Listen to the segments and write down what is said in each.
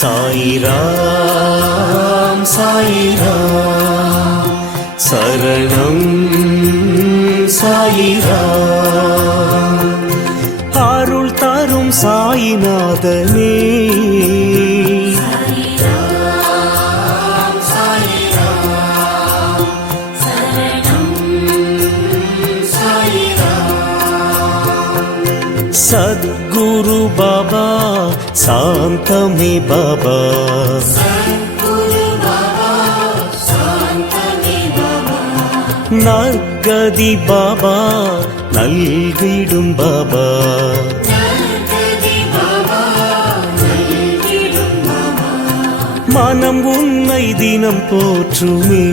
சாயிராம் சாயிராம் சரணம் சாயிராம். அருள் தரும் சாயிநாதனே. சத்குரு பாபா சாந்தமே பாபா. நற்கதி பாபா நல்கிடும் பாபா. மனம் உன்னை தினம் போற்றுமே.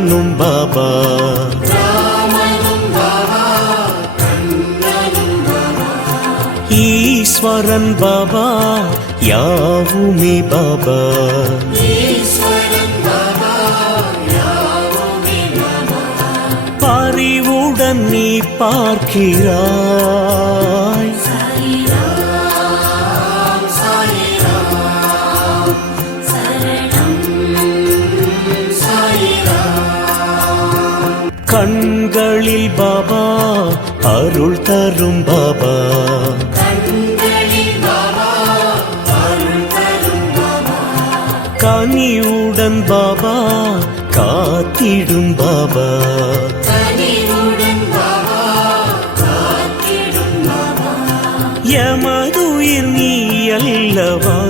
கண்ணனும் பாபா. ஈஸ்வரன் பாபா யாவுமே பாபா. பறிவுடன் நீ பார்க்கிறாய். பாபா அருள் தரும் பாபா. கனியுடன் பாபா காத்திடும் பாபா. எமதுயிர் நீ அல்லவா?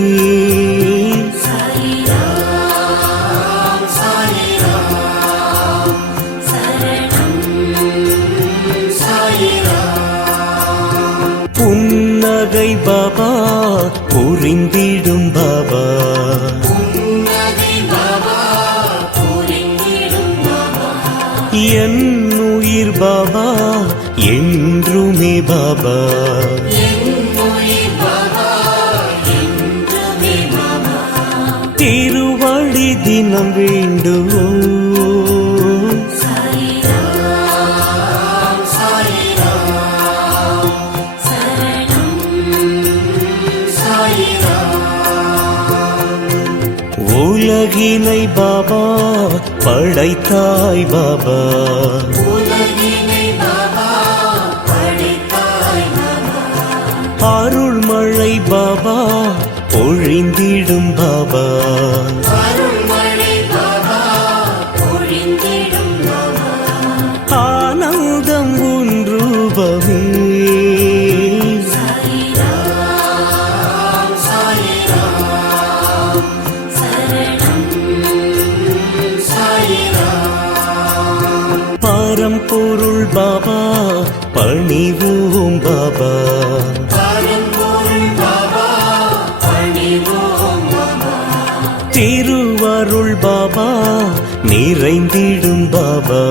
புரிந்திடும் பாபா. என் உயிர் பாபா என்றுமே பாபா. திருவழி தினம் வேண்டுவோ உலகினை பாபா படைத்தாய் பாபா. அருள்மழை பாபா பொழிந்திடும் பாபா. பரம்பொருள் பாபா பணிவோம் பாபா. திருவருள் பாபா நிறைந்திடும் பாபா.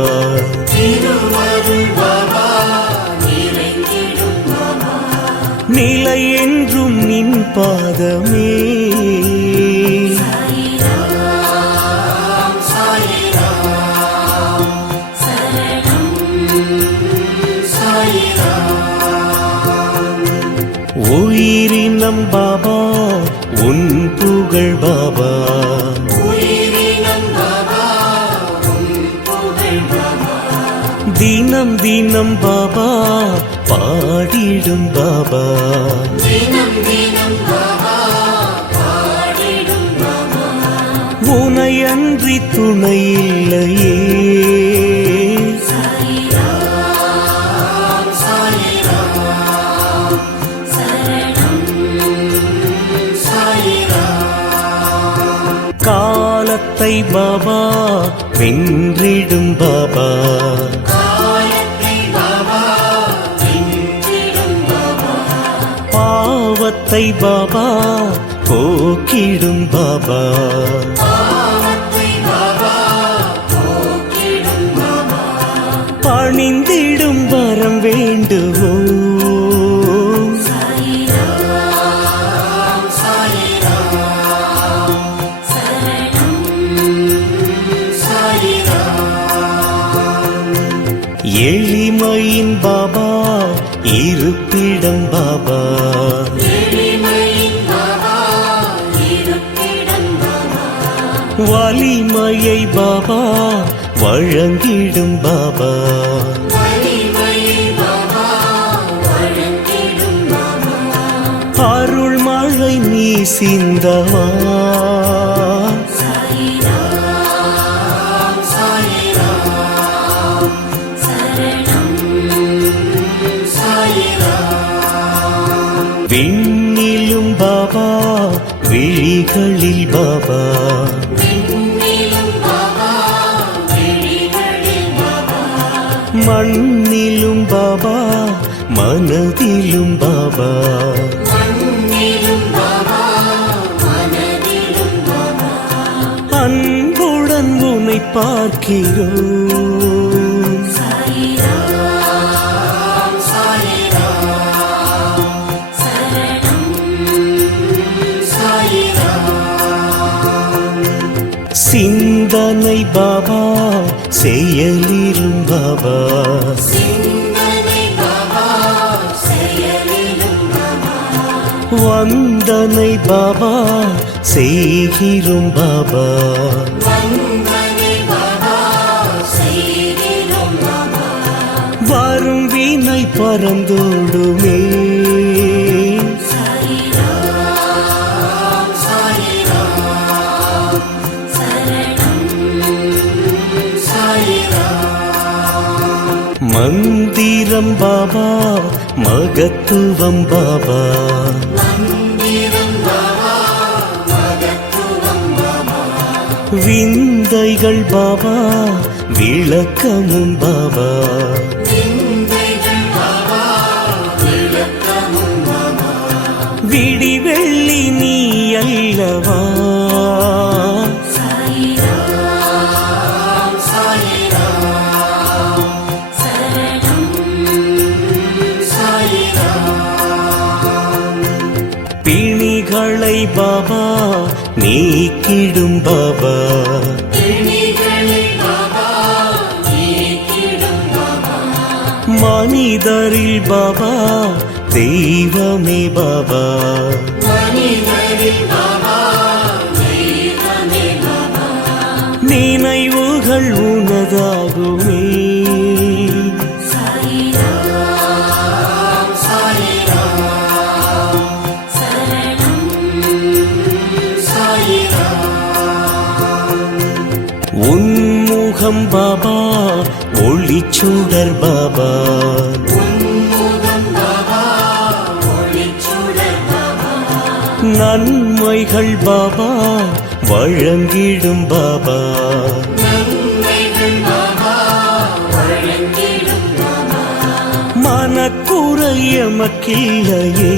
நிலை என்றும் நின் பாதமே. உயிரினம் பாபா உன் புகழ் பாபா. தினம் தினம் பாபா பாடிடும் பாபா. உனையன்றி துணை இல்லையே. பாபா வென்றிடும் பாபா. பாவத்தை பாபா போக்கிடும் பாபா. எளிமையின் பாபா இருப்பிடம் பாபா. வலிமையை பாபா வழங்கிடும் பாபா. அருள் மழை நீ சிந்தவா. விண்ணிலும் பாபா விழிகளில் பாபா. மண்ணிலும் பாபா மனதிலும் பாபா. அன்புடன் உன்னை பார்க்கிறோம். சிந்தனை பாபா செயலிலும் பாபா. வந்தனை பாபா செய்கிறோம் பாபா. மந்திரம் பாபா மகத்துவம் பாபா. விந்தைகள் பாபா விளக்கமும் பாபா. விடிவெள்ளி நீ அல்லவா? பிணிகளை பாபா நீக்கிடும் பாபா. மனிதரில் பாபா தெய்வமே பாபா. உன்முகம் பாபா ஒளிச்சுடர் பாபா. நன்மைகள் பாபா வழங்கிடும் பாபா. மனக்குறை எமக்கில்லையே